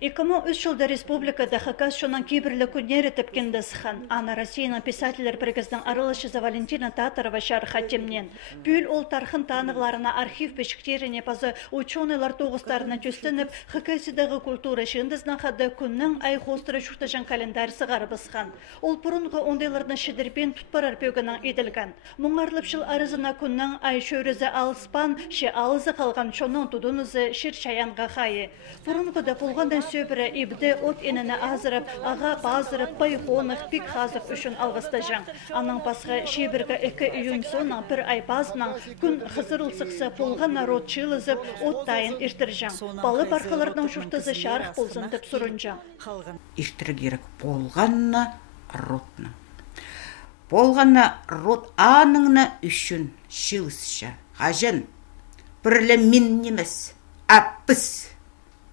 2003 жылда республикада хакас шонан киберлі күннері тіпкенді сыхан. Ана Россияның писателер біргіздің арылышызы Валентина Татарова шар хатемнен. Пүл ол тархын танығыларына архив бешіктеріне пазы ученыйлар тоғыстарына төстініп, хакасидағы культура шындыздан қады күннің ай хостыры шуқтажан календар сығары бысқан. Ол бұрынғы ондайларына шедірпен тұтпарар пөгінің еділген. Мұңарлып жыл арызына күннің ай шөрізі алыспан, ше алызы қалған шонын тұдынызы шыр шаянға қайы. Бұрынғыда болғандан сөбірі ебді от еніне азырып, аға базырып, байхонық, пик хазық үшін алғысты жаң. Аның пасға шебіргі 2 июнь соның бір ай базынан күн қызырылсықсы болған народ чылызып, от тайын иртір жаң. Балы барқылардың жұртызы шарық болсын деп сұрын жаң. Иртір керек болғанна ротның. Болғанна рот аныңна үшін шылысша. Ғажын, бірлі мен немес, аппыз.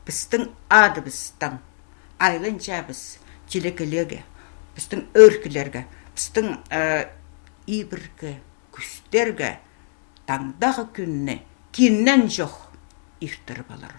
Біздің адыбыстың, айлынша біз телекілерге, біздің өркілерге, біздің ибіргі күстерге таңдағы күнне кеннен жоқ иртір балар.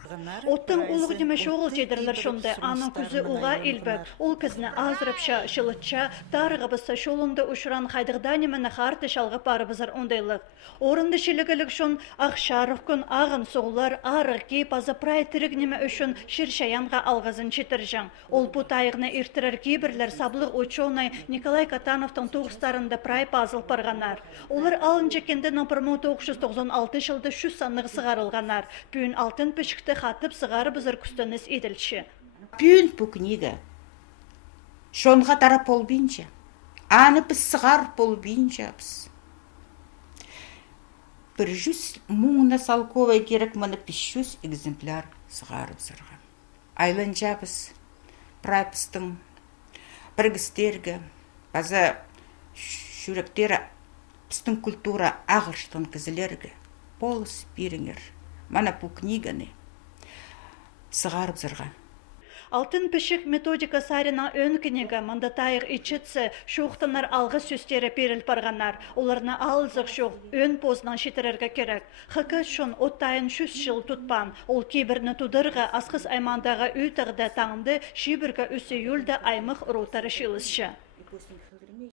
Оттың ұлығы деме шоғыл жедірлер шонды, аның күзі уға илбі, ол кізіні азырыпша, шылытша, тарығы бұста шолынды ұшыран қайдығдан емені қарты шалғы бары бізір ондайлық. Орынды шелігілік шон ақшарық күн ағын соғылар, арық кейп азы прай тірігнеме үшін шыршаянға алғазын четір жаң. Ол бұт айығына иртірер кейбірлер саблық ученый Николай Катановтың тоғыстарында прай пазыл парғанар. Олар алынчы кенді 1996 жылды шүс санығы сығарылғанар. Пүйін алтын пішікті қатып сығары бұзыр күстініс еділші. Пүйін бұ книга шонға тарап болбейінше, аны біз сығар болбейінше біз. 100 мыңына салковай керек мұны 500 экземпляр сығарып сырған. Айланжа біз прайпыстың біргістерге, база шүректері біздің культура ағырштың кізілерге болыс беріңер. Мана бұл книганы сығарып сырған. Алтын пішік методика сарина өн книга мандатайық ичітсі шуқтынар алғы сөстері періл парғанар. Оларына алызық шуқ өн познан шетерерге керек. Хакас шон оттайын 100 жыл тұтпан. Ол кейбірні тудырға асқыз аймандағы үйтіғді таңды шибіргі үсі юлді аймық ұрутары шилысшы.